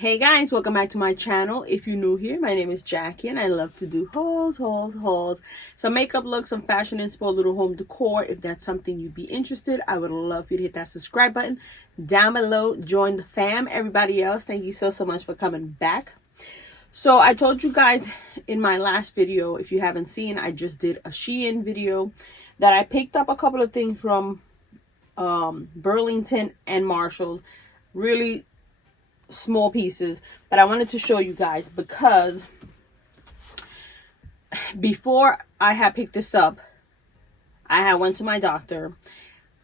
Hey guys, welcome back to my channel. If you're new here, my name is Jackie and I love to do hauls. Some makeup looks, some fashion inspo, little home decor. If that's something you'd be interested, I would love for you to hit that subscribe button down below. Join the fam. Everybody else, thank you so much for coming back. So I told you guys in my last video, if you haven't seen, I just did a Shein video that I picked up a couple of things from Burlington and Marshall. Really small pieces, but I wanted to show you guys because before I had picked this up, I had went to my doctor.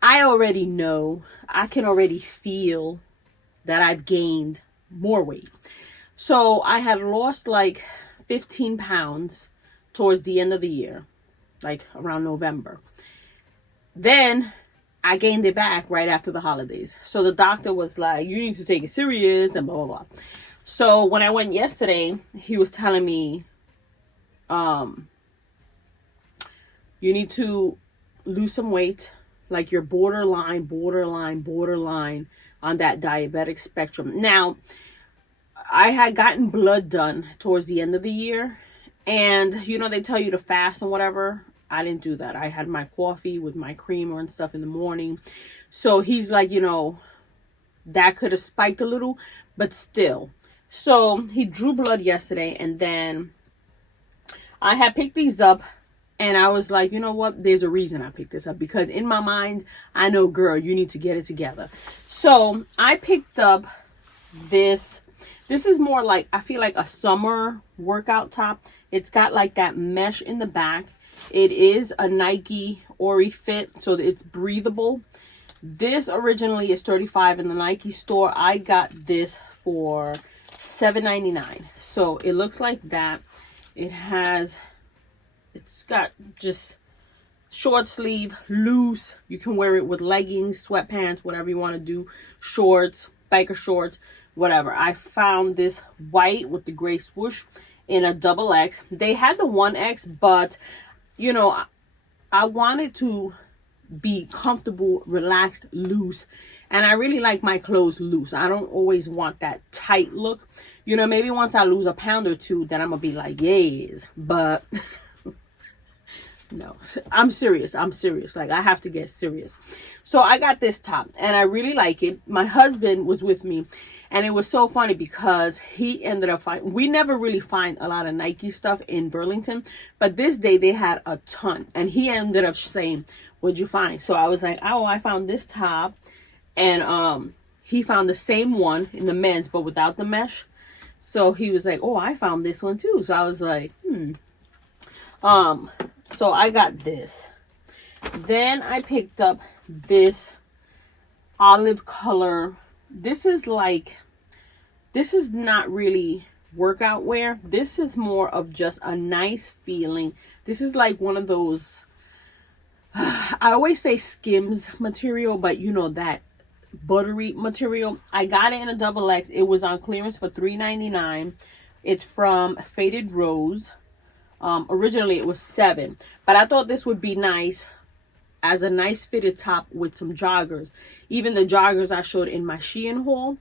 I already know, I can already feel that I've gained more weight. So I had lost like 15 pounds towards the end of the year, like around November. Then I gained it back right after the holidays. So the doctor was like, you need to take it serious and blah, blah, blah. So when I went yesterday, he was telling me, you need to lose some weight. Like you're borderline on that diabetic spectrum. Now, I had gotten blood done towards the end of the year. And, you know, they tell you to fast and whatever. I didn't do that. I had my coffee with my creamer and stuff in the morning. So he's like, you know, that could have spiked a little, but still. So he drew blood yesterday, and then I had picked these up, and I was like, you know what? There's a reason I picked this up, because in my mind, I know, girl, you need to get it together. So I picked up this. This is more like, I feel like a summer workout top. It's got like that mesh in the back. It is a Nike Ori fit, so it's breathable. This originally is $35 in the Nike store. I got this for $7.99. So it looks like that. It's got just short sleeve, loose. You can wear it with leggings, sweatpants, whatever you want to do. Shorts, biker shorts, whatever. I found this white with the gray swoosh in a XX. They had the 1X, but you know, I wanted to be comfortable, relaxed, loose. And I really like my clothes loose. I don't always want that tight look. You know, maybe once I lose a pound or two, then I'm going to be like, yes. But no, I'm serious. Like, I have to get serious. So I got this top and I really like it. My husband was with me. And it was so funny because he ended up finding, we never really find a lot of Nike stuff in Burlington, but this day they had a ton. And he ended up saying, what'd you find? So I was like, oh, I found this top. And he found the same one in the men's, but without the mesh. So he was like, oh, I found this one too. So I was like, so I got this. Then I picked up this olive color. This is not really workout wear. This is more of just a nice feeling. This is like one of those, I always say Skims material, but you know, that buttery material. I got it in a XX. It was on clearance for $3.99. It's from Faded Rose. Originally it was $7, but I thought this would be nice as a nice fitted top with some joggers. Even the joggers I showed in my Shein haul,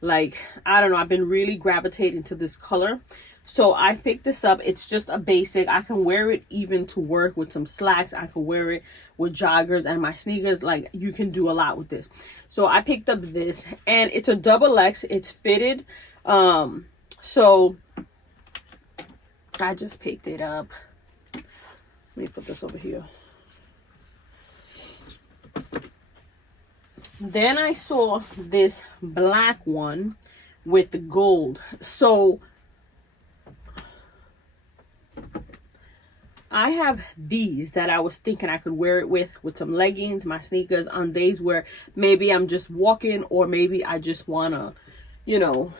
like, I don't know, I've been really gravitating to this color. So I picked this up. It's just a basic. I can wear it even to work with some slacks. I can wear it with joggers and my sneakers. Like, you can do a lot with this. So I picked up this, and it's a XX. It's fitted. So I just picked it up. Let me put this over here. Then I saw this black one with the gold. So I have these that I was thinking I could wear it with some leggings, my sneakers, on days where maybe I'm just walking, or maybe I just want to, you know,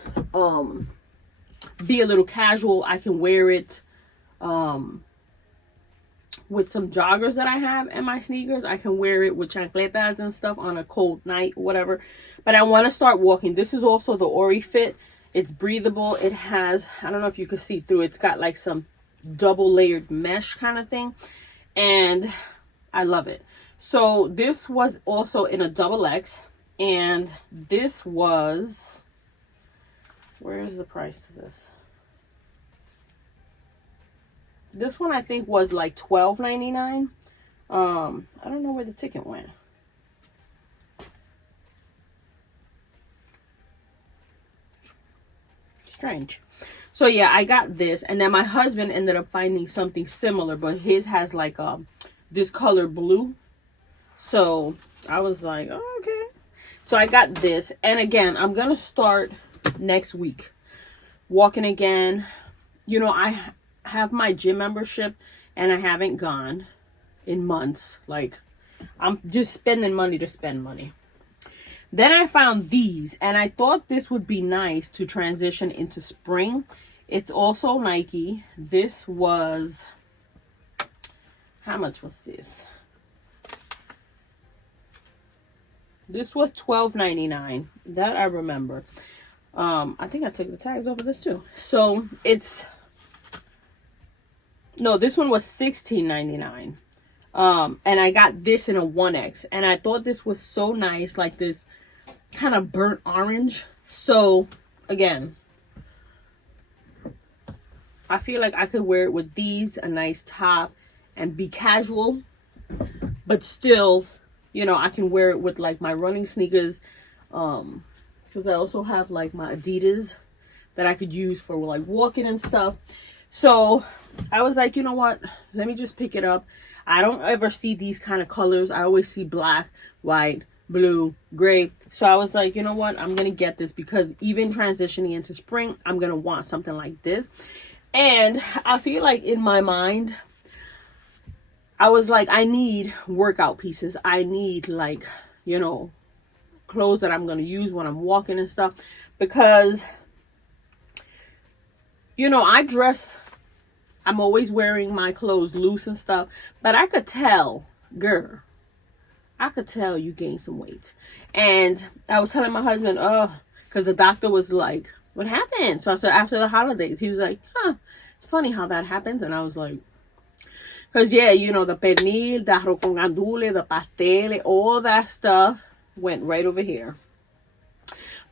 be a little casual. I can wear it with some joggers that I have and my sneakers. I can wear it with chancletas and stuff on a cold night or whatever. But I want to start walking. This is also the Ori fit. It's breathable. It has, I don't know if you can see through, it's got like some double layered mesh kind of thing. And I love it. So this was also in a XX. And this was Where is the price to this? This one I think was like $12.99. I don't know where the ticket went. Strange. So yeah, I got this, and then my husband ended up finding something similar, but his has like this color blue. So I was like, oh, okay. So I got this, and again, I'm gonna start next week walking again. You know, I have my gym membership, and I haven't gone in months. Like, I'm just spending money to spend money. Then I found these, and I thought this would be nice to transition into spring. It's also Nike. This was, how much was this? This was $12.99. That I remember. I think I took the tags over this too. So it's, no, this one was $16.99. And I got this in a 1X, and I thought this was so nice, like this kind of burnt orange. So again, I feel like I could wear it with these, a nice top, and be casual, but still, you know, I can wear it with like my running sneakers, because I also have like my Adidas that I could use for like walking and stuff. So I was like, you know what, let me just pick it up. I don't ever see these kind of colors. I always see black, white, blue, gray. So I was like, you know what, I'm gonna get this, because even transitioning into spring, I'm gonna want something like this. And I feel like in my mind, I was like, I need workout pieces. I need, like, you know, clothes that I'm gonna use when I'm walking and stuff, because, you know, I'm always wearing my clothes loose and stuff, but I could tell, girl, I could tell you gained some weight. And I was telling my husband, because the doctor was like, what happened? So I said, after the holidays. He was like, it's funny how that happens. And I was like, because yeah, you know, the pernil, the arroz con gandules, the pastel, all that stuff went right over here.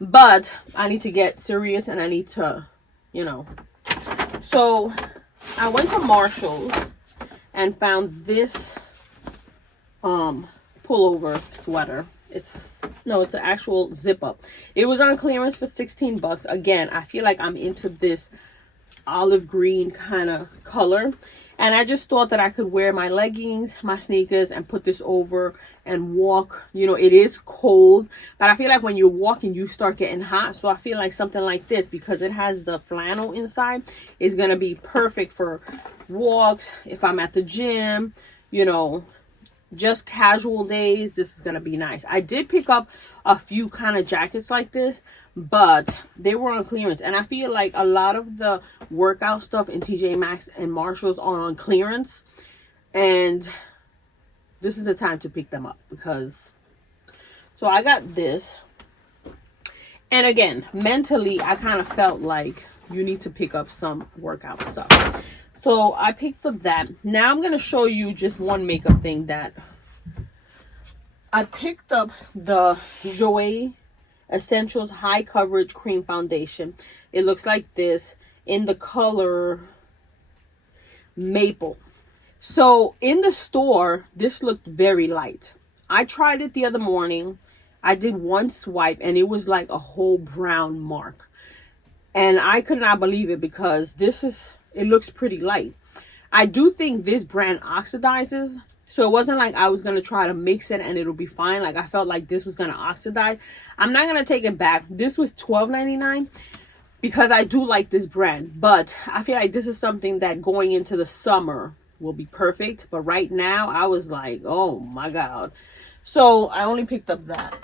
But I need to get serious, and I need to, you know. So I went to Marshall's and found this pullover sweater. It's an actual zip up. It was on clearance for $16. Again, I feel like I'm into this olive green kind of color, and I just thought that I could wear my leggings, my sneakers, and put this over and walk. You know, it is cold, but I feel like when you're walking, you start getting hot. So I feel like something like this, because it has the flannel inside, is going to be perfect for walks. If I'm at the gym, you know, just casual days, this is going to be nice. I did pick up a few kind of jackets like this, but they were on clearance. And I feel like a lot of the workout stuff in Tjmaxx and Marshalls are on clearance. And this is the time to pick them up, because... So I got this. And again, mentally, I kind of felt like you need to pick up some workout stuff. So I picked up that. Now I'm going to show you just one makeup thing that I picked up. The Joie Essentials High Coverage Cream Foundation. It looks like this in the color Maple. So in the store, this looked very light. I tried it the other morning. I did one swipe, and it was like a whole brown mark. And I could not believe it, because it looks pretty light. I do think this brand oxidizes, so it wasn't like I was going to try to mix it and it'll be fine. Like, I felt like this was going to oxidize. I'm not going to take it back. This was $12.99, because I do like this brand, but I feel like this is something that going into the summer will be perfect. But right now, I was like, oh my God. So I only picked up that.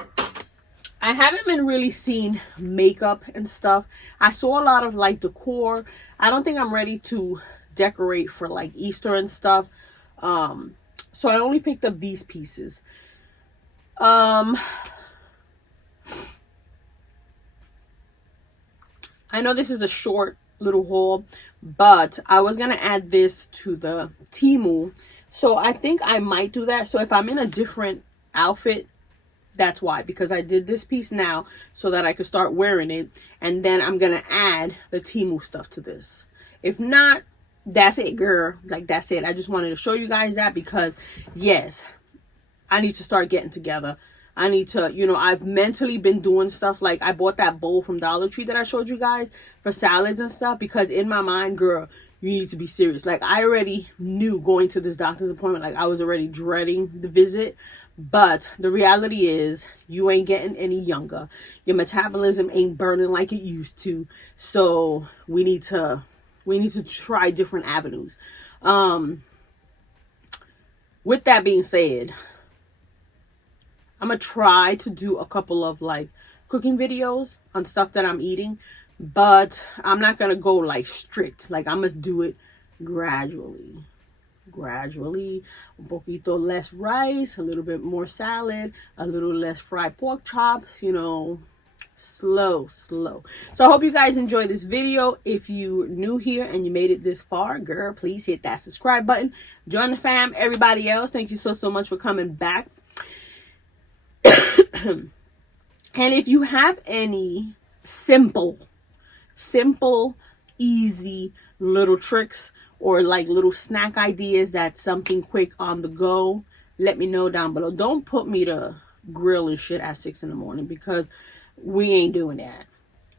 I haven't been really seeing makeup and stuff. I saw a lot of like decor. I don't think I'm ready to decorate for like Easter and stuff. So I only picked up these pieces. I know this is a short little haul, but I was going to add this to the TEMU. So I think I might do that. So if I'm in a different outfit That's why, because I did this piece now so that I could start wearing it. And then I'm going to add the TEMU stuff to this. If not, that's it, girl. Like, that's it. I just wanted to show you guys that because, yes, I need to start getting together. I need to, you know, I've mentally been doing stuff like I bought that bowl from Dollar Tree that I showed you guys for salads and stuff because in my mind, girl, you need to be serious. Like, I already knew going to this doctor's appointment, like I was already dreading the visit. But the reality is you ain't getting any younger. Your metabolism ain't burning like it used to. So we need to try different avenues. With that being said, I'm going to try to do a couple of like cooking videos on stuff that I'm eating. But I'm not going to go like strict. Like, I'm going to do it gradually. Un poquito less rice, a little bit more salad, a little less fried pork chops, you know, slow. So I hope you guys enjoyed this video. If you're new here and you made it this far, girl, please hit that subscribe button. Join the fam. Everybody else, thank you so much for coming back. And if you have any simple, easy little tricks or like little snack ideas, that's something quick on the go, let me know down below. Don't put me to grill and shit at 6 in the morning because we ain't doing that.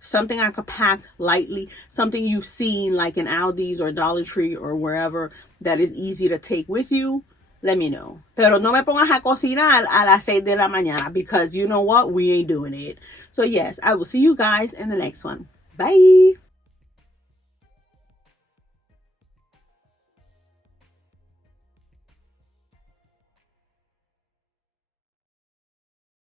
Something I could pack lightly, something you've seen like in Aldi's or Dollar Tree or wherever that is easy to take with you, let me know. Pero no me pongas a cocinar a las 6 de la mañana because you know what? We ain't doing it. So yes, I will see you guys in the next one. Bye.